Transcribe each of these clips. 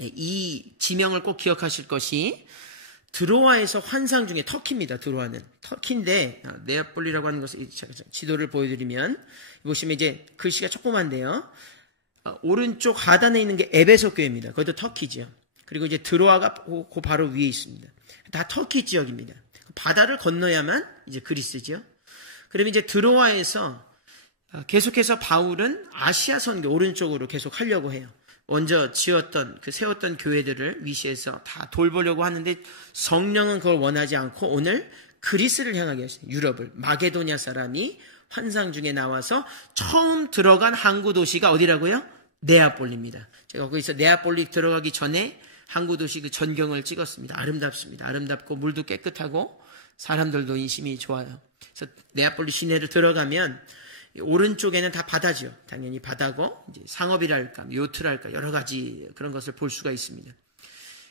이 지명을 꼭 기억하실 것이 드로아에서 환상 중에 터키입니다. 드로아는 터키인데 네아폴리라고 하는 것을 지도를 보여드리면 보시면 이제 글씨가 조그만데요. 오른쪽 하단에 있는 게 에베소 교회입니다. 그것도 터키죠. 그리고 이제 드로아가 그 바로 위에 있습니다. 다 터키 지역입니다. 바다를 건너야만 이제 그리스죠. 그러면 이제 드로아에서 계속해서 바울은 아시아 선교 오른쪽으로 계속 하려고 해요. 먼저 세웠던 교회들을 위시해서 다 돌보려고 하는데 성령은 그걸 원하지 않고 오늘 그리스를 향하게 하시죠. 유럽을. 마게도냐 사람이 환상 중에 나와서 처음 들어간 항구 도시가 어디라고요? 네아폴리입니다. 제가 거기서 네아폴리 들어가기 전에 항구 도시 그 전경을 찍었습니다. 아름답습니다. 아름답고 물도 깨끗하고 사람들도 인심이 좋아요. 그래서 네아폴리 시내를 들어가면 오른쪽에는 다 바다죠. 당연히 바다고 이제 상업이랄까 요트랄까 여러 가지 그런 것을 볼 수가 있습니다.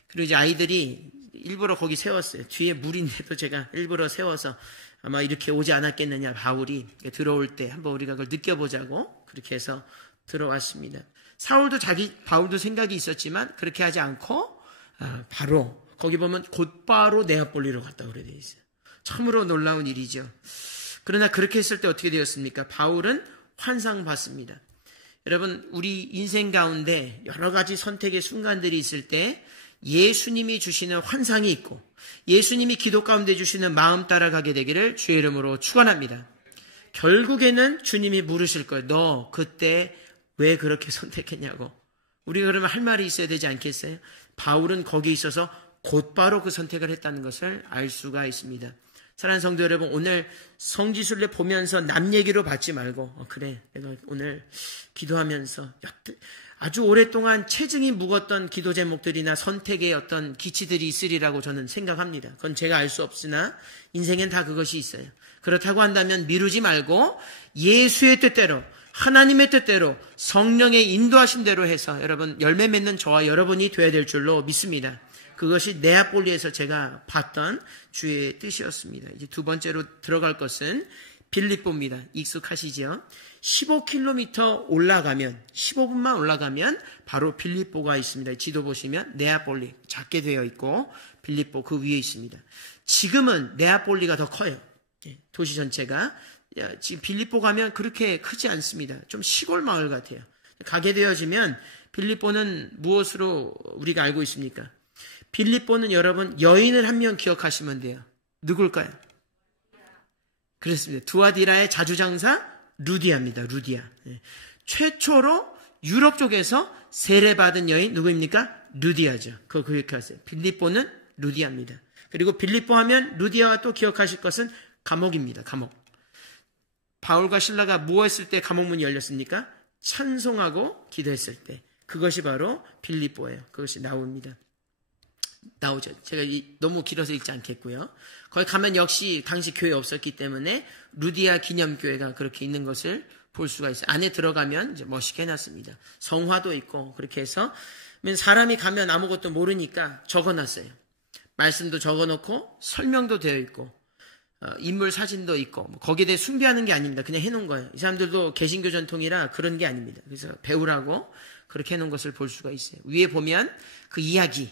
그리고 이제 아이들이 일부러 거기 세웠어요. 뒤에 물인데도 제가 일부러 세워서 아마 이렇게 오지 않았겠느냐. 바울이 들어올 때 한번 우리가 그걸 느껴보자고 그렇게 해서 들어왔습니다. 바울도 생각이 있었지만 그렇게 하지 않고 바로 거기 보면 곧바로 네아폴리로 갔다고 그래 돼 있어요. 참으로 놀라운 일이죠. 그러나 그렇게 했을 때 어떻게 되었습니까? 바울은 환상 봤습니다. 여러분, 우리 인생 가운데 여러 가지 선택의 순간들이 있을 때 예수님이 주시는 환상이 있고 예수님이 기도 가운데 주시는 마음 따라가게 되기를 주의 이름으로 축원합니다. 결국에는 주님이 물으실 거예요. 너 그때 왜 그렇게 선택했냐고. 우리가 그러면 할 말이 있어야 되지 않겠어요? 바울은 거기에 있어서 곧바로 그 선택을 했다는 것을 알 수가 있습니다. 사랑하는 성도 여러분, 오늘 성지순례 보면서 남 얘기로 받지 말고 그래 내가 오늘 기도하면서 아주 오랫동안 체증이 묵었던 기도 제목들이나 선택의 어떤 기치들이 있으리라고 저는 생각합니다. 그건 제가 알 수 없으나 인생엔 다 그것이 있어요. 그렇다고 한다면 미루지 말고 예수의 뜻대로 하나님의 뜻대로 성령의 인도하신 대로 해서 여러분 열매 맺는 저와 여러분이 되어야 될 줄로 믿습니다. 그것이 네아폴리에서 제가 봤던 주의 뜻이었습니다. 이제 두 번째로 들어갈 것은 빌립보입니다. 익숙하시죠? 15km 올라가면 15분만 올라가면 바로 빌립보가 있습니다. 지도 보시면 네아폴리 작게 되어 있고 빌립보 그 위에 있습니다. 지금은 네아폴리가 더 커요. 도시 전체가. 지금 빌립보 가면 그렇게 크지 않습니다. 좀 시골 마을 같아요. 가게 되어지면 빌립보는 무엇으로 우리가 알고 있습니까? 빌립보는 여러분 여인을 한 명 기억하시면 돼요. 누굴까요? 그렇습니다. 두아디라의 자주장사 루디아입니다. 루디아. 최초로 유럽 쪽에서 세례받은 여인 누구입니까? 루디아죠. 그거 기억하세요. 빌립보는 루디아입니다. 그리고 빌립보 하면 루디아와 또 기억하실 것은 감옥입니다. 감옥. 바울과 실라가 무엇했을 때 감옥문이 열렸습니까? 찬송하고 기도했을 때. 그것이 바로 빌립보예요. 그것이 나옵니다. 나오죠. 제가 너무 길어서 읽지 않겠고요. 거기 가면 역시 당시 교회 없었기 때문에 루디아 기념교회가 그렇게 있는 것을 볼 수가 있어요. 안에 들어가면 이제 멋있게 해놨습니다. 성화도 있고 그렇게 해서 사람이 가면 아무것도 모르니까 적어놨어요. 말씀도 적어놓고 설명도 되어 있고 인물 사진도 있고 거기에 대해 숭배하는 게 아닙니다. 그냥 해놓은 거예요. 이 사람들도 개신교 전통이라 그런 게 아닙니다. 그래서 배우라고 그렇게 해놓은 것을 볼 수가 있어요. 위에 보면 그 이야기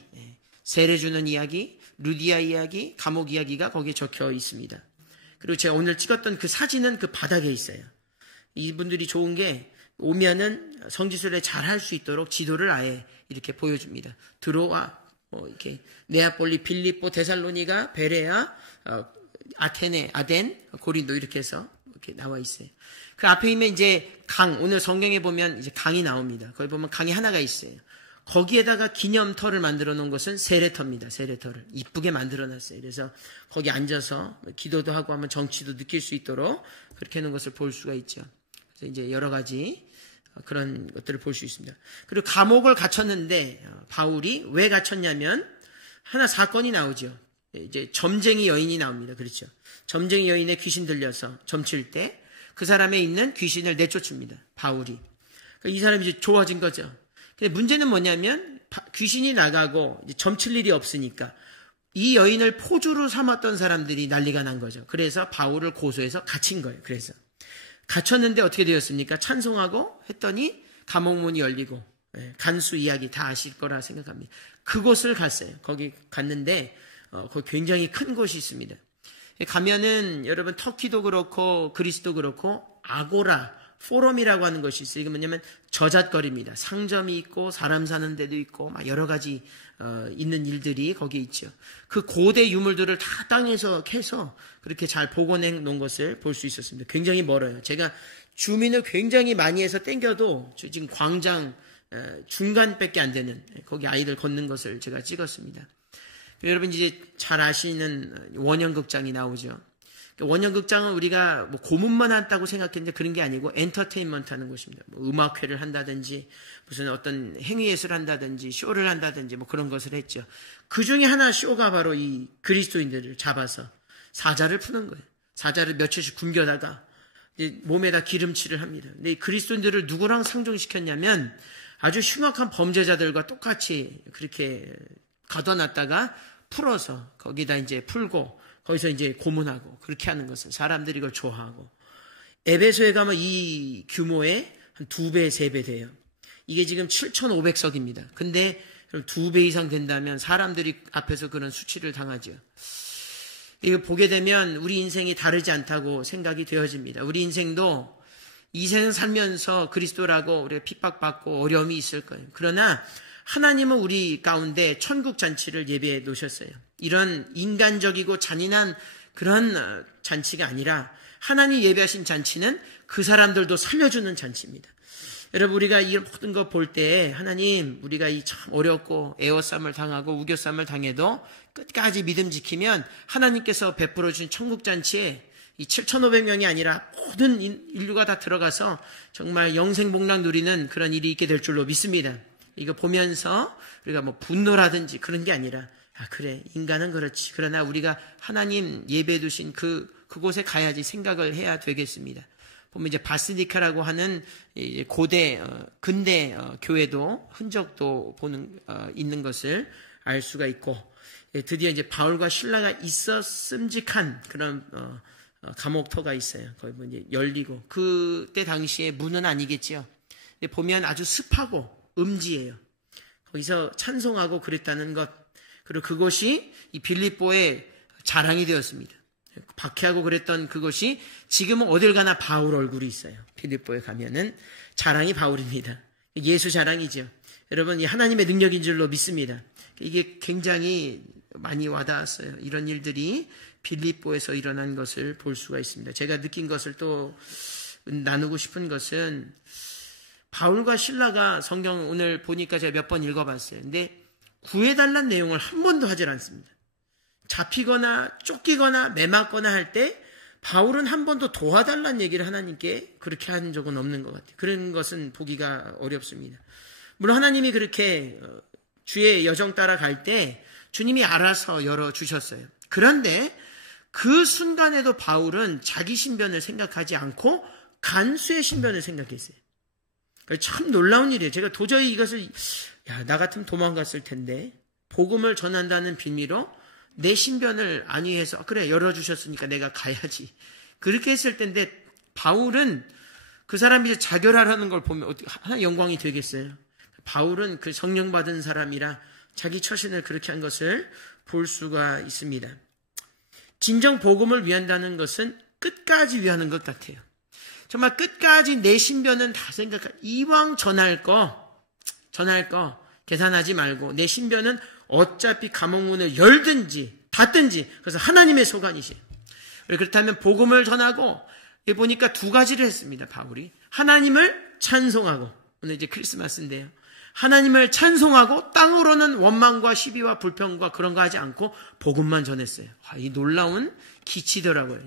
세례 주는 이야기, 루디아 이야기, 감옥 이야기가 거기에 적혀 있습니다. 그리고 제가 오늘 찍었던 그 사진은 그 바닥에 있어요. 이분들이 좋은 게 오면은 성지순례 잘 할 수 있도록 지도를 아예 이렇게 보여줍니다. 들어와 이렇게 네아폴리, 빌립보, 데살로니가, 베레아, 아테네, 아덴, 고린도 이렇게 해서 이렇게 나와 있어요. 그 앞에 있는 이제 강, 오늘 성경에 보면 이제 강이 나옵니다. 거기 보면 강이 하나가 있어요. 거기에다가 기념터를 만들어 놓은 것은 세례터입니다. 세례터를 이쁘게 만들어 놨어요. 그래서 거기 앉아서 기도도 하고 하면 정치도 느낄 수 있도록 그렇게 해놓은 것을 볼 수가 있죠. 그래서 이제 여러 가지 그런 것들을 볼 수 있습니다. 그리고 감옥을 갇혔는데 바울이 왜 갇혔냐면 하나 사건이 나오죠. 이제 점쟁이 여인이 나옵니다. 그렇죠. 점쟁이 여인의 귀신 들려서 점칠 때 그 사람에 있는 귀신을 내쫓습니다. 바울이. 이 사람이 이제 좋아진 거죠. 근데 문제는 뭐냐면 귀신이 나가고 이제 점칠 일이 없으니까 이 여인을 포주로 삼았던 사람들이 난리가 난 거죠. 그래서 바울을 고소해서 갇힌 거예요. 그래서 갇혔는데 어떻게 되었습니까? 찬송하고 했더니 감옥문이 열리고 간수 이야기 다 아실 거라 생각합니다. 그곳을 갔어요. 거기 갔는데 거기 굉장히 큰 곳이 있습니다. 가면은 여러분 터키도 그렇고 그리스도 그렇고 아고라 포럼이라고 하는 것이 있어요. 이게 뭐냐면 저잣거리입니다. 상점이 있고 사람 사는 데도 있고 막 여러 가지 있는 일들이 거기에 있죠. 그 고대 유물들을 다 땅에서 캐서 그렇게 잘 복원해 놓은 것을 볼 수 있었습니다. 굉장히 멀어요. 제가 주민을 굉장히 많이 해서 땡겨도 지금 광장 중간밖에 안 되는 거기 아이들 걷는 것을 제가 찍었습니다. 여러분 이제 잘 아시는 원형극장이 나오죠. 원형극장은 우리가 뭐 고문만 한다고 생각했는데 그런 게 아니고 엔터테인먼트 하는 곳입니다. 뭐 음악회를 한다든지 무슨 어떤 행위예술을 한다든지 쇼를 한다든지 뭐 그런 것을 했죠. 그 중에 하나 쇼가 바로 이 그리스도인들을 잡아서 사자를 푸는 거예요. 사자를 며칠씩 굶겨다가 이제 몸에다 기름칠을 합니다. 근데 이 그리스도인들을 누구랑 상종시켰냐면 아주 흉악한 범죄자들과 똑같이 그렇게 걷어놨다가 풀어서 거기다 이제 풀고 거기서 이제 고문하고 그렇게 하는 것은 사람들이 이걸 좋아하고 에베소에 가면 이 규모의 한 2배, 3배 돼요. 이게 지금 7,500석입니다. 근데 2배 이상 된다면 사람들이 앞에서 그런 수치를 당하죠. 이거 보게 되면 우리 인생이 다르지 않다고 생각이 되어집니다. 우리 인생도 이 세상 살면서 그리스도라고 우리가 핍박받고 어려움이 있을 거예요. 그러나 하나님은 우리 가운데 천국 잔치를 예배해 놓으셨어요. 이런 인간적이고 잔인한 그런 잔치가 아니라 하나님 예배하신 잔치는 그 사람들도 살려주는 잔치입니다. 여러분 우리가 이 모든 거 볼 때 하나님 우리가 이 참 어렵고 애워쌈을 당하고 우겨쌈을 당해도 끝까지 믿음 지키면 하나님께서 베풀어 주신 천국 잔치에 이 7,500명이 아니라 모든 인류가 다 들어가서 정말 영생복락 누리는 그런 일이 있게 될 줄로 믿습니다. 이거 보면서 우리가 뭐 분노라든지 그런 게 아니라 그래 인간은 그렇지. 그러나 우리가 하나님 예배해 두신 그곳에 가야지 생각을 해야 되겠습니다. 보면 이제 바스니카라고 하는 고대 근대 교회도 흔적도 있는 것을 알 수가 있고 드디어 이제 바울과 실라가 있었음직한 그런 감옥터가 있어요. 거기 뭐 이제 열리고 그때 당시에 문은 아니겠지요. 근데 보면 아주 습하고 음지예요. 거기서 찬송하고 그랬다는 것. 그리고 그것이 이 빌립보의 자랑이 되었습니다. 박해하고 그랬던 그것이 지금은 어딜 가나 바울 얼굴이 있어요. 빌립보에 가면은 자랑이 바울입니다. 예수 자랑이죠. 여러분 이 하나님의 능력인 줄로 믿습니다. 이게 굉장히 많이 와닿았어요. 이런 일들이 빌립보에서 일어난 것을 볼 수가 있습니다. 제가 느낀 것을 또 나누고 싶은 것은 바울과 실라가 성경 오늘 보니까 제가 몇 번 읽어봤어요. 근데 구해달라는 내용을 한 번도 하질 않습니다. 잡히거나 쫓기거나 매맞거나 할 때 바울은 한 번도 도와달라는 얘기를 하나님께 그렇게 한 적은 없는 것 같아요. 그런 것은 보기가 어렵습니다. 물론 하나님이 그렇게 주의 여정 따라 갈 때 주님이 알아서 열어주셨어요. 그런데 그 순간에도 바울은 자기 신변을 생각하지 않고 간수의 신변을 생각했어요. 참 놀라운 일이에요. 제가 도저히 이것을 나 같으면 도망갔을 텐데 복음을 전한다는 빌미로 내 신변을 안위해서 그래 열어주셨으니까 내가 가야지. 그렇게 했을 텐데 바울은 그 사람이 이제 자결하라는 걸 보면 하나 영광이 되겠어요. 바울은 그 성령 받은 사람이라 자기 처신을 그렇게 한 것을 볼 수가 있습니다. 진정 복음을 위한다는 것은 끝까지 위하는 것 같아요. 정말 끝까지 내 신변은 다 이왕 전할 거 계산하지 말고 내 신변은 어차피 감옥문을 열든지 닫든지 그래서 하나님의 소관이지. 그렇다면 복음을 전하고 보니까 두 가지를 했습니다. 바울이 하나님을 찬송하고 오늘 이제 크리스마스인데요. 하나님을 찬송하고 땅으로는 원망과 시비와 불평과 그런 거 하지 않고 복음만 전했어요. 이 놀라운 기치더라고요.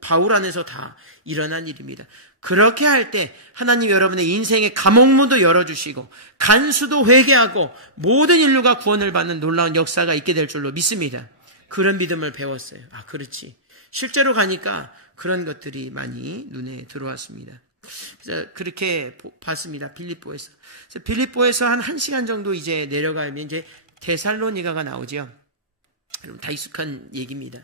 바울 안에서 다 일어난 일입니다. 그렇게 할 때 하나님 여러분의 인생의 감옥문도 열어주시고 간수도 회개하고 모든 인류가 구원을 받는 놀라운 역사가 있게 될 줄로 믿습니다. 그런 믿음을 배웠어요. 그렇지. 실제로 가니까 그런 것들이 많이 눈에 들어왔습니다. 그래서 그렇게 봤습니다. 빌립보에서. 그래서 빌립보에서 한 1시간 정도 이제 내려가면 이제 데살로니가가 나오죠. 여러분 다 익숙한 얘기입니다.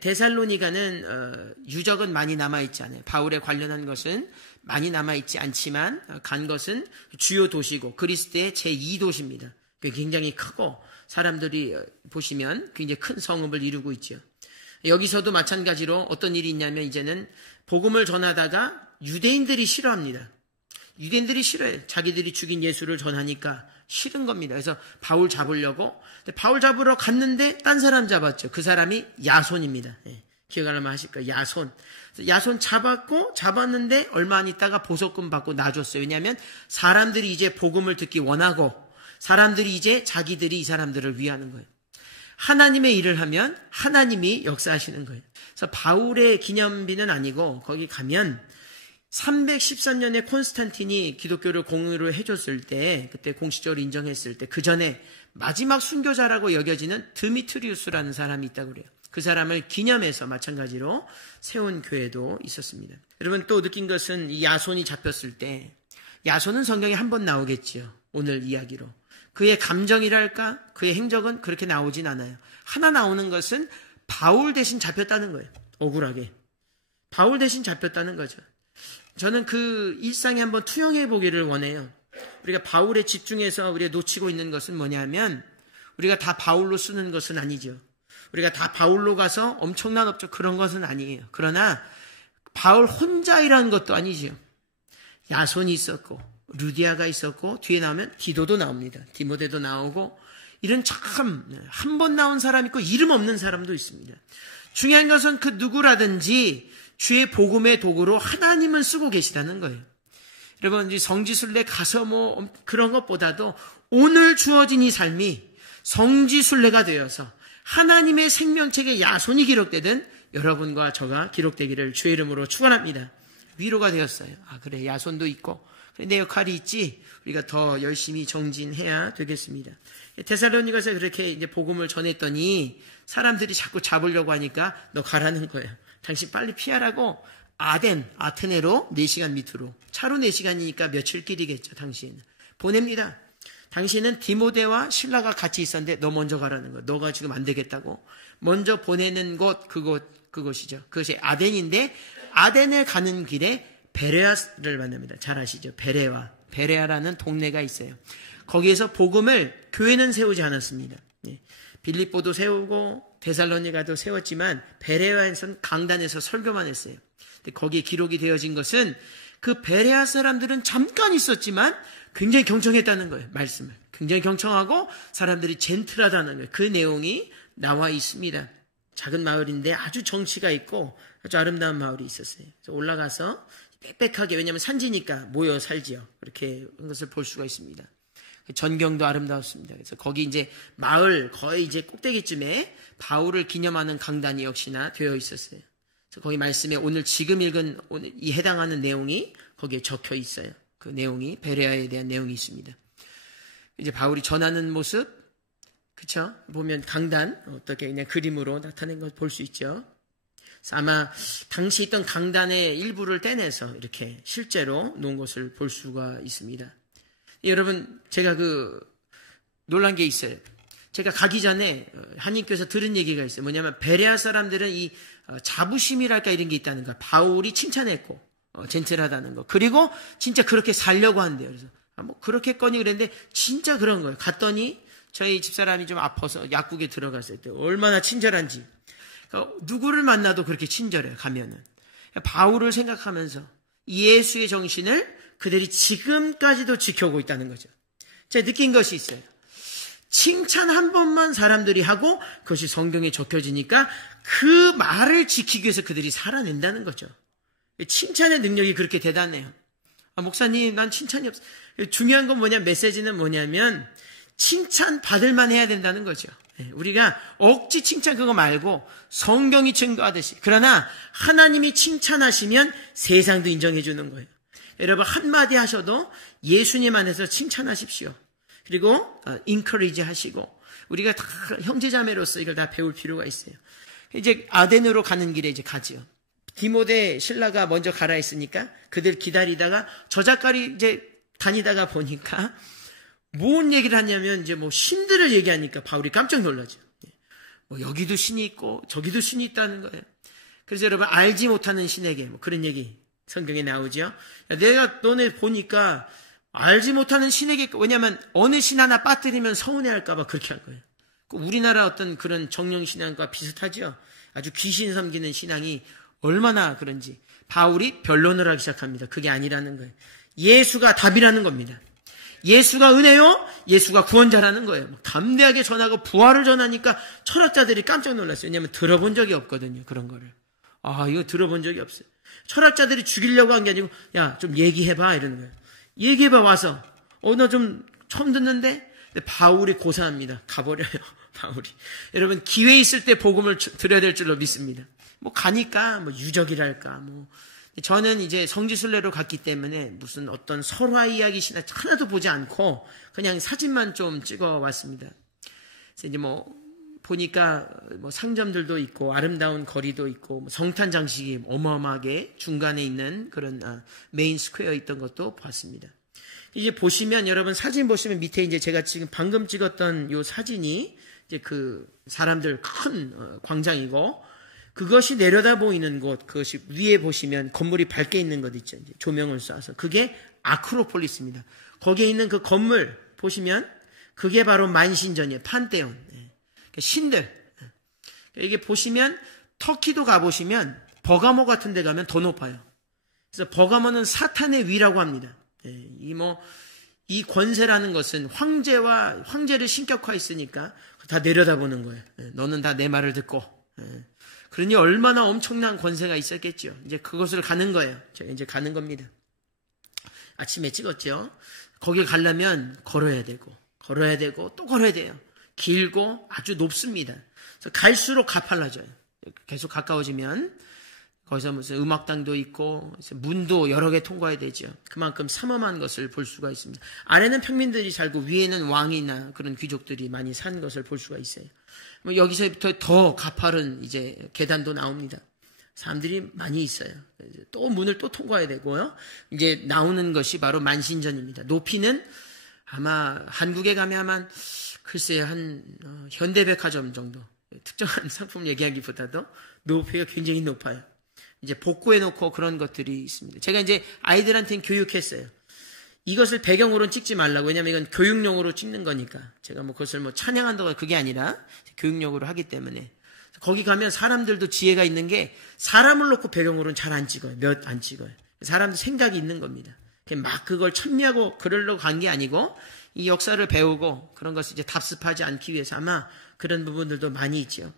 데살로니가는 유적은 많이 남아있지 않아요. 바울에 관련한 것은 많이 남아있지 않지만 간 것은 주요 도시고 그리스도의 제2도시입니다. 굉장히 크고 사람들이 보시면 굉장히 큰 성읍을 이루고 있죠. 여기서도 마찬가지로 어떤 일이 있냐면 이제는 복음을 전하다가 유대인들이 싫어합니다. 유대인들이 싫어해요. 자기들이 죽인 예수를 전하니까 싫은 겁니다. 그래서 바울 잡으려고 바울 잡으러 갔는데 딴 사람 잡았죠. 그 사람이 야손입니다. 기억하려면 하실 거예요. 야손 잡았는데 얼마 안 있다가 보석금 받고 놔줬어요. 왜냐하면 사람들이 이제 복음을 듣기 원하고 사람들이 이제 자기들이 이 사람들을 위하는 거예요. 하나님의 일을 하면 하나님이 역사하시는 거예요. 그래서 바울의 기념비는 아니고 거기 가면 313년에 콘스탄틴이 기독교를 공유를 해줬을 때 그때 공식적으로 인정했을 때 그 전에 마지막 순교자라고 여겨지는 드미트리우스라는 사람이 있다고 그래요. 그 사람을 기념해서 마찬가지로 세운 교회도 있었습니다. 여러분 또 느낀 것은 이 야손이 잡혔을 때 야손은 성경에 한 번 나오겠지요. 오늘 이야기로. 그의 감정이랄까 그의 행적은 그렇게 나오진 않아요. 하나 나오는 것은 바울 대신 잡혔다는 거예요. 억울하게. 바울 대신 잡혔다는 거죠. 저는 그 일상에 한번 투영해 보기를 원해요. 우리가 바울에 집중해서 우리가 놓치고 있는 것은 뭐냐면 우리가 다 바울로 쓰는 것은 아니죠. 우리가 다 바울로 가서 엄청난 업적 그런 것은 아니에요. 그러나 바울 혼자 일하는 것도 아니죠. 야손이 있었고 루디아가 있었고 뒤에 나오면 디도도 나옵니다. 디모데도 나오고 이런 참 한 번 나온 사람 있고 이름 없는 사람도 있습니다. 중요한 것은 그 누구라든지 주의 복음의 도구로 하나님을 쓰고 계시다는 거예요. 여러분 이 성지순례 가서 뭐 그런 것보다도 오늘 주어진 이 삶이 성지순례가 되어서 하나님의 생명책에 야손이 기록되든 여러분과 저가 기록되기를 주의 이름으로 축원합니다. 위로가 되었어요. 아 그래 야손도 있고 그래, 내 역할이 있지. 우리가 더 열심히 정진해야 되겠습니다. 데살로니가서 그렇게 이제 복음을 전했더니 사람들이 자꾸 잡으려고 하니까 너 가라는 거예요. 당신 빨리 피하라고 아테네로 4시간 밑으로 차로 4시간이니까 며칠 길이겠죠. 당신은 보냅니다. 당신은 디모데와 실라가 같이 있었는데 너 먼저 가라는 거예요. 너가 지금 안 되겠다고 먼저 보내는 그것이죠. 그것이 아덴인데 아덴에 가는 길에 베레아를 만납니다. 잘 아시죠? 베레아라는 동네가 있어요. 거기에서 복음을 교회는 세우지 않았습니다. 빌립보도 세우고 데살로니가도 세웠지만 베레아에서는 강단에서 설교만 했어요. 근데 거기에 기록이 되어진 것은 그 베레아 사람들은 잠깐 있었지만 굉장히 경청했다는 거예요. 말씀을. 굉장히 경청하고 사람들이 젠틀하다는 거예요. 그 내용이 나와 있습니다. 작은 마을인데 아주 정치가 있고 아주 아름다운 마을이 있었어요. 그래서 올라가서 빽빽하게 왜냐하면 산지니까 모여 살지요. 그렇게 한 것을 볼 수가 있습니다. 전경도 아름다웠습니다. 그래서 거기 이제 마을 거의 이제 꼭대기쯤에 바울을 기념하는 강단이 역시나 되어 있었어요. 그래서 거기 말씀에 오늘 지금 읽은 이 해당하는 내용이 거기에 적혀 있어요. 그 내용이 베레아에 대한 내용이 있습니다. 이제 바울이 전하는 모습, 그쵸? 보면 강단 어떻게 그냥 그림으로 나타낸 걸 볼 수 있죠. 아마 당시 있던 강단의 일부를 떼내서 이렇게 실제로 놓은 것을 볼 수가 있습니다. 여러분 제가 놀란 게 있어요. 제가 가기 전에 한인교에서 들은 얘기가 있어요. 뭐냐면 베레아 사람들은 이 자부심이랄까 이런 게 있다는 거예요. 바울이 칭찬했고 젠틀하다는 거. 그리고 진짜 그렇게 살려고 한대요. 그래서 뭐 그렇겠거니 그랬는데 진짜 그런 거예요. 갔더니 저희 집사람이 좀 아파서 약국에 들어갔어요. 얼마나 친절한지. 누구를 만나도 그렇게 친절해요. 가면은 바울을 생각하면서 예수의 정신을 그들이 지금까지도 지켜오고 있다는 거죠. 제가 느낀 것이 있어요. 칭찬 한 번만 사람들이 하고 그것이 성경에 적혀지니까 그 말을 지키기 위해서 그들이 살아낸다는 거죠. 칭찬의 능력이 그렇게 대단해요. 목사님 난 칭찬이 없어. 중요한 건 메시지는 뭐냐면 칭찬 받을만 해야 된다는 거죠. 우리가 억지 칭찬 그거 말고 성경이 증거하듯이 그러나 하나님이 칭찬하시면 세상도 인정해 주는 거예요. 여러분 한마디 하셔도 예수님 안에서 칭찬하십시오. 그리고 encourage 하시고 우리가 다 형제자매로서 이걸 다 배울 필요가 있어요. 이제 아덴으로 가는 길에 이제 가지요. 디모데 신라가 먼저 가라 했으니까 그들 기다리다가 저작거리 이제 다니다가 보니까 뭔 얘기를 하냐면 이제 뭐 신들을 얘기하니까 바울이 깜짝 놀라죠. 뭐 여기도 신이 있고 저기도 신이 있다는 거예요. 그래서 여러분 알지 못하는 신에게 뭐 그런 얘기 성경에 나오죠. 내가 너네 보니까 알지 못하는 신에게, 왜냐하면 어느 신 하나 빠뜨리면 서운해할까 봐 그렇게 한 거예요. 우리나라 어떤 그런 정령신앙과 비슷하죠. 아주 귀신 섬기는 신앙이 얼마나 그런지 바울이 변론을 하기 시작합니다. 그게 아니라는 거예요. 예수가 답이라는 겁니다. 예수가 은혜요, 예수가 구원자라는 거예요. 담대하게 전하고 부활을 전하니까 철학자들이 깜짝 놀랐어요. 왜냐하면 들어본 적이 없거든요. 그런 거를. 이거 들어본 적이 없어요. 철학자들이 죽이려고 한 게 아니고 야, 좀 얘기해봐 이러는 거예요. 얘기해봐 와서. 나 좀 처음 듣는데? 근데 바울이 고사합니다. 가버려요. 바울이. 여러분 기회 있을 때 복음을 드려야 될 줄로 믿습니다. 뭐 가니까 뭐 유적이랄까 뭐. 저는 이제 성지순례로 갔기 때문에 무슨 어떤 설화 이야기시나 하나도 보지 않고 그냥 사진만 좀 찍어 왔습니다. 그래서 이제 뭐 보니까 뭐 상점들도 있고 아름다운 거리도 있고 뭐 성탄 장식이 어마어마하게 중간에 있는 그런 메인 스퀘어 있던 것도 봤습니다. 이제 보시면 여러분 사진 보시면 밑에 이제 제가 지금 방금 찍었던 요 사진이 이제 그 사람들 큰 광장이고 그것이 내려다 보이는 곳, 그것이 위에 보시면 건물이 밝게 있는 것 있죠. 이제 조명을 쏴서. 그게 아크로폴리스입니다. 거기에 있는 그 건물 보시면 그게 바로 만신전이에요. 판테온. 신들. 이게 보시면 터키도 가보시면 버가모 같은 데 가면 더 높아요. 그래서 버가모는 사탄의 위라고 합니다. 이 권세라는 것은 황제를 신격화했으니까 다 내려다보는 거예요. 너는 다 내 말을 듣고. 그러니 얼마나 엄청난 권세가 있었겠죠. 이제 그것을 가는 거예요. 제가 이제 가는 겁니다. 아침에 찍었죠. 거기 가려면 걸어야 되고 또 걸어야 돼요. 길고 아주 높습니다. 그래서 갈수록 가팔라져요. 계속 가까워지면 거기서 무슨 음악당도 있고 문도 여러 개 통과해야 되죠. 그만큼 삼엄한 것을 볼 수가 있습니다. 아래는 평민들이 살고 위에는 왕이나 그런 귀족들이 많이 산 것을 볼 수가 있어요. 여기서부터 더 가파른 이제 계단도 나옵니다. 사람들이 많이 있어요. 또 문을 또 통과해야 되고요. 이제 나오는 것이 바로 만신전입니다. 높이는 아마 한국에 가면 아마 글쎄요 한 현대백화점 정도, 특정한 상품 얘기하기보다도 높이가 굉장히 높아요. 이제 복구해 놓고 그런 것들이 있습니다. 제가 이제 아이들한테는 교육했어요. 이것을 배경으로는 찍지 말라고. 왜냐면 이건 교육용으로 찍는 거니까. 제가 뭐 그것을 뭐 찬양한다고 그게 아니라 교육용으로 하기 때문에. 거기 가면 사람들도 지혜가 있는 게 사람을 놓고 배경으로는 잘 안 찍어요. 몇 안 찍어요. 사람도 생각이 있는 겁니다. 막 그걸 찬미하고 그러려고 간 게 아니고 이 역사를 배우고 그런 것을 이제 답습하지 않기 위해서 아마 그런 부분들도 많이 있죠.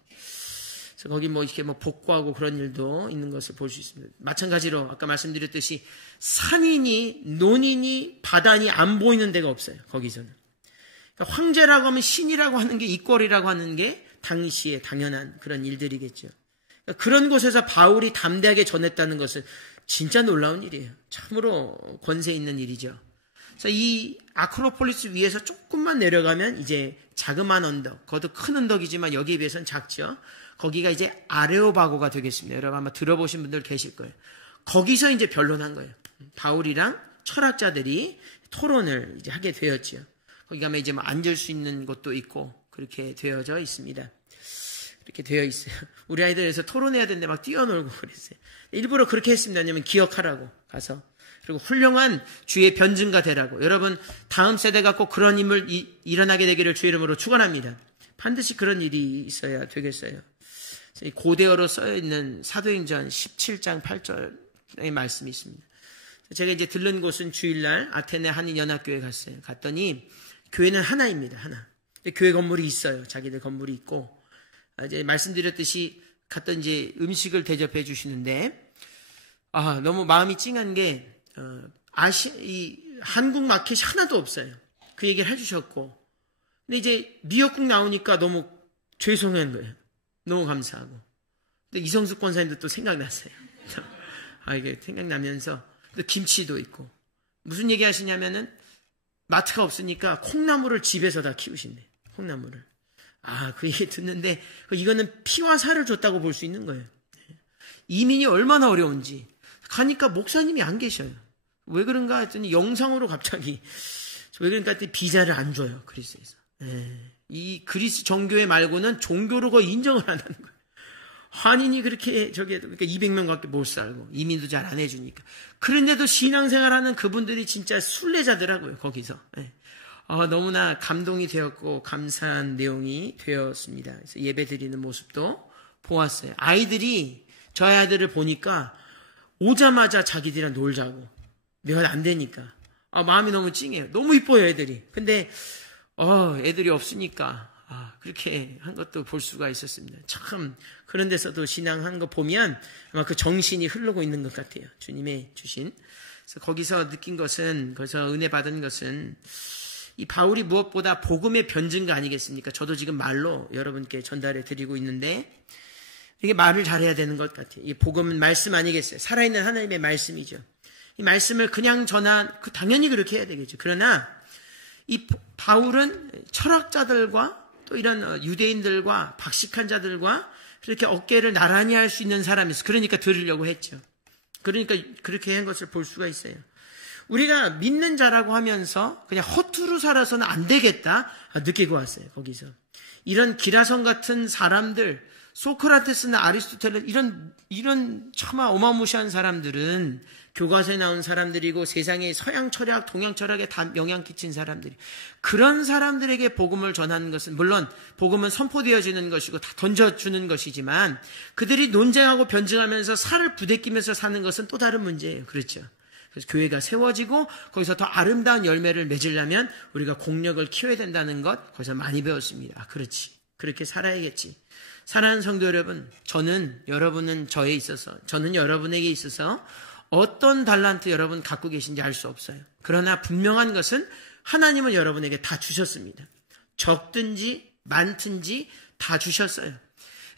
그래서 거기 뭐 이렇게 뭐 복구하고 그런 일도 있는 것을 볼 수 있습니다. 마찬가지로 아까 말씀드렸듯이 산이니 논이니 바다니 안 보이는 데가 없어요. 거기서는. 그러니까 황제라고 하면 신이라고 하는 게 이꼴이라고 하는 게 당시에 당연한 그런 일들이겠죠. 그러니까 그런 곳에서 바울이 담대하게 전했다는 것은 진짜 놀라운 일이에요. 참으로 권세 있는 일이죠. 그래서 이 아크로폴리스 위에서 조금만 내려가면 이제 자그마한 언덕, 그것도 큰 언덕이지만 여기에 비해서는 작죠. 거기가 이제 아레오바고가 되겠습니다. 여러분 아마 들어보신 분들 계실 거예요. 거기서 이제 변론한 거예요. 바울이랑 철학자들이 토론을 이제 하게 되었죠. 거기 가면 이제 뭐 앉을 수 있는 곳도 있고 그렇게 되어져 있습니다. 이렇게 되어 있어요. 우리 아이들에서 토론해야 되는데 막 뛰어놀고 그랬어요. 일부러 그렇게 했습니다. 왜냐면 기억하라고 가서. 그리고 훌륭한 주의 변증가 되라고. 여러분 다음 세대가 꼭 그런 인물 일어나게 되기를 주의 이름으로 축원합니다. 반드시 그런 일이 있어야 되겠어요. 고대어로 써있는 사도행전 17장 8절의 말씀이 있습니다. 제가 이제 들른 곳은 주일날 아테네 한인연합교회 갔어요. 갔더니 교회는 하나입니다. 하나. 교회 건물이 있어요. 자기들 건물이 있고 이제 말씀드렸듯이 갔던 이제 음식을 대접해 주시는데 너무 마음이 찡한 게 이 한국 마켓이 하나도 없어요. 그 얘기를 해주셨고 근데 이제 미역국 나오니까 너무 죄송한 거예요. 너무 감사하고. 근데 이성숙 권사님도 또 생각났어요. 이게 생각나면서 또 김치도 있고 무슨 얘기 하시냐면은 마트가 없으니까 콩나물을 집에서 다 키우신대. 콩나물을. 그 얘기 듣는데 이거는 피와 살을 줬다고 볼 수 있는 거예요. 이민이 얼마나 어려운지. 가니까 목사님이 안 계셔요. 왜 그런가 했더니 영상으로 갑자기 왜 그런가 했더니 비자를 안 줘요. 그리스에서. 이 그리스 정교회 말고는 종교로 거의 인정을 안 하는 거예요. 한인이 그렇게 그러니까 200명밖에 못 살고 이민도 잘 안 해주니까. 그런데도 신앙생활하는 그분들이 진짜 순례자더라고요. 거기서. 네. 너무나 감동이 되었고 감사한 내용이 되었습니다. 그래서 예배 드리는 모습도 보았어요. 아이들이 저희 아이들을 보니까 오자마자 자기들이랑 놀자고. 내가 안 되니까. 마음이 너무 찡해요. 너무 이뻐요, 애들이. 근데 애들이 없으니까 그렇게 한 것도 볼 수가 있었습니다. 참 그런 데서도 신앙하는 거 보면 아마 그 정신이 흐르고 있는 것 같아요. 주님의 주신. 그래서 거기서 느낀 것은, 거기서 은혜 받은 것은 이 바울이 무엇보다 복음의 변증가 아니겠습니까? 저도 지금 말로 여러분께 전달해 드리고 있는데 이게 말을 잘해야 되는 것 같아요. 이 복음은 말씀 아니겠어요? 살아있는 하나님의 말씀이죠. 이 말씀을 그냥 당연히 그렇게 해야 되겠죠. 그러나 이 바울은 철학자들과 또 이런 유대인들과 박식한 자들과 그렇게 어깨를 나란히 할 수 있는 사람이었어요. 그러니까 들으려고 했죠. 그러니까 그렇게 한 것을 볼 수가 있어요. 우리가 믿는 자라고 하면서 그냥 허투루 살아서는 안 되겠다 느끼고 왔어요. 거기서 이런 기라성 같은 사람들, 소크라테스나 아리스토텔레스 이런 차마 어마무시한 사람들은 교과서에 나온 사람들이고 세상의 서양 철학, 동양 철학에 다 영향 끼친 사람들이, 그런 사람들에게 복음을 전하는 것은, 물론 복음은 선포되어지는 것이고 다 던져주는 것이지만 그들이 논쟁하고 변증하면서 살을 부대끼면서 사는 것은 또 다른 문제예요. 그렇죠? 그래서 교회가 세워지고 거기서 더 아름다운 열매를 맺으려면 우리가 공력을 키워야 된다는 것, 거기서 많이 배웠습니다. 그렇지, 그렇게 살아야겠지. 사랑하는 성도 여러분, 저는 여러분에게 있어서 어떤 달란트 여러분 갖고 계신지 알 수 없어요. 그러나 분명한 것은 하나님은 여러분에게 다 주셨습니다. 적든지 많든지 다 주셨어요.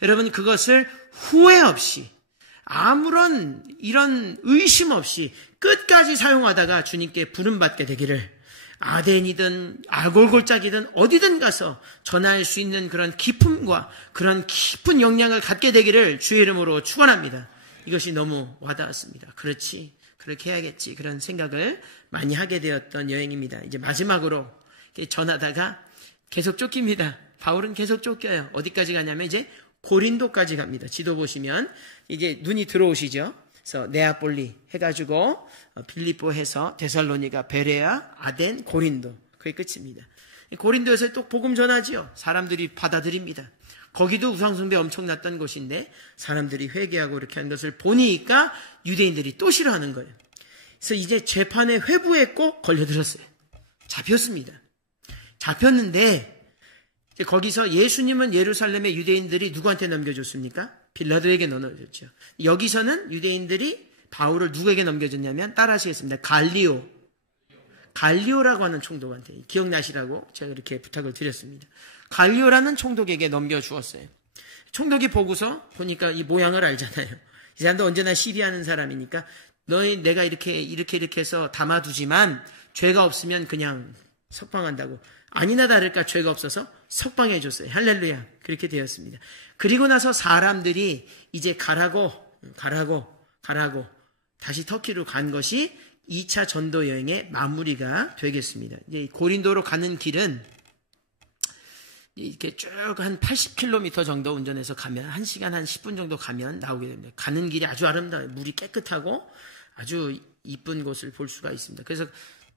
여러분 그것을 후회 없이, 아무런 이런 의심 없이 끝까지 사용하다가 주님께 부름받게 되기를, 아덴이든 아골골짝이든 어디든 가서 전할 수 있는 그런 기품과 그런 깊은 역량을 갖게 되기를 주의 이름으로 축원합니다. 이것이 너무 와닿았습니다. 그렇지, 그렇게 해야겠지, 그런 생각을 많이 하게 되었던 여행입니다. 이제 마지막으로 전하다가 계속 쫓깁니다. 바울은 계속 쫓겨요. 어디까지 가냐면 이제 고린도까지 갑니다. 지도 보시면 이제 눈이 들어오시죠. 그래서 네아폴리 해가지고 빌립보 해서 데살로니가, 베레아, 아덴, 고린도, 그게 끝입니다. 고린도에서 또 복음 전하지요. 사람들이 받아들입니다. 거기도 우상숭배 엄청났던 곳인데 사람들이 회개하고 이렇게 한 것을 보니까 유대인들이 또 싫어하는 거예요. 그래서 이제 재판에 회부했고 걸려들었어요. 잡혔습니다. 잡혔는데 이제 거기서 예수님은 예루살렘의 유대인들이 누구한테 넘겨줬습니까? 빌라도에게 넘겨줬죠. 여기서는 유대인들이 바울을 누구에게 넘겨줬냐면, 따라하시겠습니다. 갈리오라고 하는 총독한테, 기억나시라고 제가 이렇게 부탁을 드렸습니다. 갈리오라는 총독에게 넘겨주었어요. 총독이 보고서 보니까 이 모양을 알잖아요. 이 사람도 언제나 시비하는 사람이니까 내가 이렇게 해서 담아두지만 죄가 없으면 그냥 석방한다고. 아니나 다를까 죄가 없어서 석방해줬어요. 할렐루야. 그렇게 되었습니다. 그리고 나서 사람들이 이제 가라고 다시 터키로 간 것이 2차 전도 여행의 마무리가 되겠습니다. 이제 고린도로 가는 길은 이렇게 쭉 한 80km 정도 운전해서 가면 1시간 한 10분 정도 가면 나오게 됩니다. 가는 길이 아주 아름다워요. 물이 깨끗하고 아주 이쁜 곳을 볼 수가 있습니다. 그래서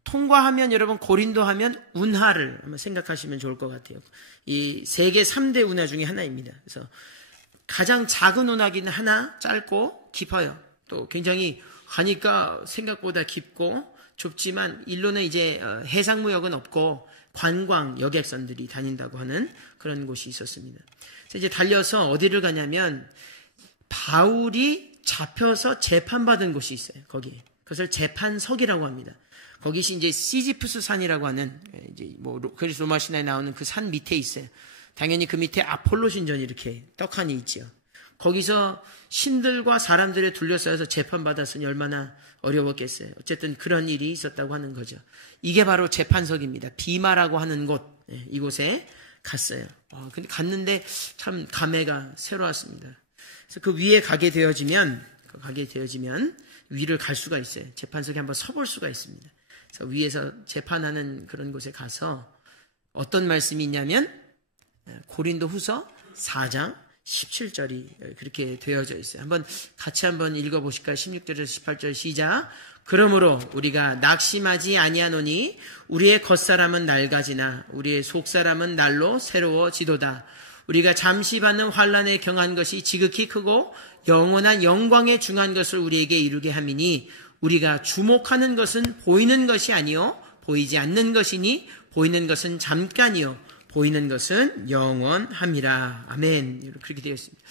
통과하면 여러분 고린도 하면 운하를 한번 생각하시면 좋을 것 같아요. 이 세계 3대 운하 중에 하나입니다. 그래서 가장 작은 운하기는 하나, 짧고 깊어요. 또 굉장히 가니까 생각보다 깊고 좁지만 일로는 이제 해상무역은 없고 관광 여객선들이 다닌다고 하는 그런 곳이 있었습니다. 그래서 이제 달려서 어디를 가냐면 바울이 잡혀서 재판받은 곳이 있어요. 거기에. 그것을 재판석이라고 합니다. 거기시 이제 시지프스 산이라고 하는, 이제 그리스 로마 신화에 나오는 그 산 밑에 있어요. 당연히 그 밑에 아폴로 신전이 이렇게 떡하니 있죠. 거기서 신들과 사람들에 둘러싸여서 재판받았으니 얼마나 어려웠겠어요. 어쨌든 그런 일이 있었다고 하는 거죠. 이게 바로 재판석입니다. 비마라고 하는 곳, 이곳에 갔어요. 근데 갔는데 참 감회가 새로웠습니다. 그래서 그 위에 가게 되어지면 위를 갈 수가 있어요. 재판석에 한번 서볼 수가 있습니다. 그래서 위에서 재판하는 그런 곳에 가서 어떤 말씀이 있냐면 고린도 후서 4장 17절이 그렇게 되어져 있어요. 같이 한번 읽어보실까요? 16절에서 18절 시작. 그러므로 우리가 낙심하지 아니하노니 우리의 겉사람은 낡아지나 우리의 속사람은 날로 새로워지도다. 우리가 잠시 받는 환난에 경한 것이 지극히 크고 영원한 영광에 중한 것을 우리에게 이루게 함이니 우리가 주목하는 것은 보이는 것이 아니요 보이지 않는 것이니 보이는 것은 잠깐이요 보이는 것은 영원함이라. 아멘. 그렇게 되어 있습니다.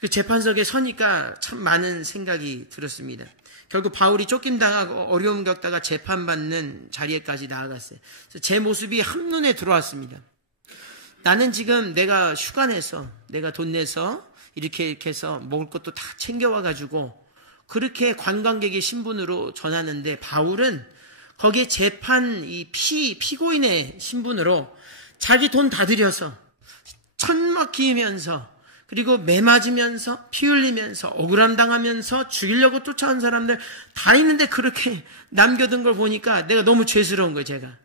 그 재판석에 서니까 참 많은 생각이 들었습니다. 결국 바울이 쫓김당하고 어려움 겪다가 재판받는 자리에까지 나아갔어요. 그래서 제 모습이 한눈에 들어왔습니다. 나는 지금 내가 휴가 내서 내가 돈 내서 이렇게 해서 먹을 것도 다 챙겨와가지고 그렇게 관광객의 신분으로 전하는데 바울은 거기에 재판 피고인의 신분으로 자기 돈 다 들여서 천막히면서 그리고 매 맞으면서 피 흘리면서 억울함 당하면서 죽이려고 쫓아온 사람들 다 있는데 그렇게 남겨둔 걸 보니까 내가 너무 죄스러운 거예요. 제가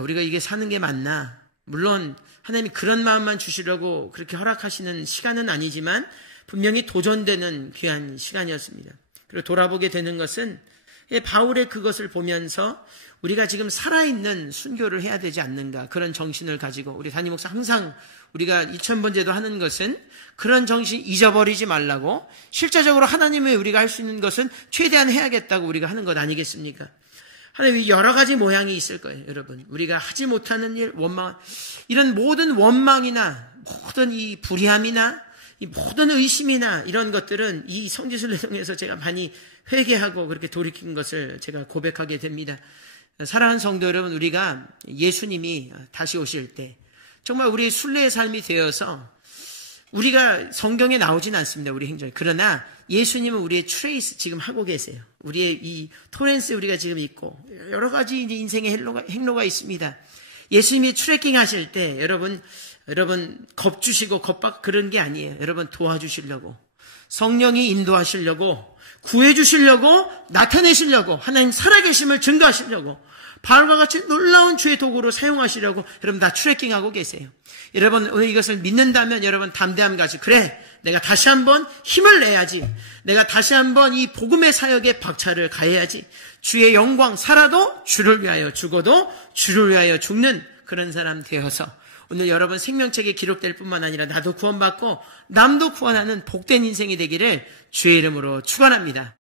우리가 이게 사는 게 맞나? 물론 하나님이 그런 마음만 주시려고 그렇게 허락하시는 시간은 아니지만 분명히 도전되는 귀한 시간이었습니다. 그리고 돌아보게 되는 것은 바울의 그것을 보면서 우리가 지금 살아있는 순교를 해야 되지 않는가, 그런 정신을 가지고 우리 담임 목사 항상 우리가 2000번제도 하는 것은 그런 정신 잊어버리지 말라고, 실제적으로 하나님의 우리가 할 수 있는 것은 최대한 해야겠다고 우리가 하는 것 아니겠습니까? 하나님이 여러 가지 모양이 있을 거예요. 여러분, 우리가 하지 못하는 일, 원망, 이런 모든 원망이나 모든 이 불의함이나 이 모든 의심이나 이런 것들은 이 성지순례 통해서 제가 많이 회개하고 그렇게 돌이킨 것을 제가 고백하게 됩니다. 사랑하는 성도 여러분, 우리가 예수님이 다시 오실 때 정말 우리 순례의 삶이 되어서 우리가 성경에 나오진 않습니다. 우리 행정에. 그러나 예수님은 우리의 트레이스 지금 하고 계세요. 우리의 이 토렌스 우리가 지금 있고 여러 가지 인생의 행로가 있습니다. 예수님이 트레킹 하실 때 여러분 겁주시고 겁박 그런 게 아니에요. 여러분 도와주시려고, 성령이 인도하시려고, 구해주시려고, 나타내시려고, 하나님 살아계심을 증거하시려고, 바울과 같이 놀라운 주의 도구로 사용하시려고 여러분 다 트래킹하고 계세요. 여러분 오늘 이것을 믿는다면 여러분 담대함 가지고, 그래, 내가 다시 한번 힘을 내야지, 내가 다시 한번 이 복음의 사역에 박차를 가해야지, 주의 영광, 살아도 주를 위하여 죽어도 주를 위하여 죽는 그런 사람 되어서 오늘 여러분 생명책에 기록될 뿐만 아니라 나도 구원받고 남도 구원하는 복된 인생이 되기를 주의 이름으로 축원합니다.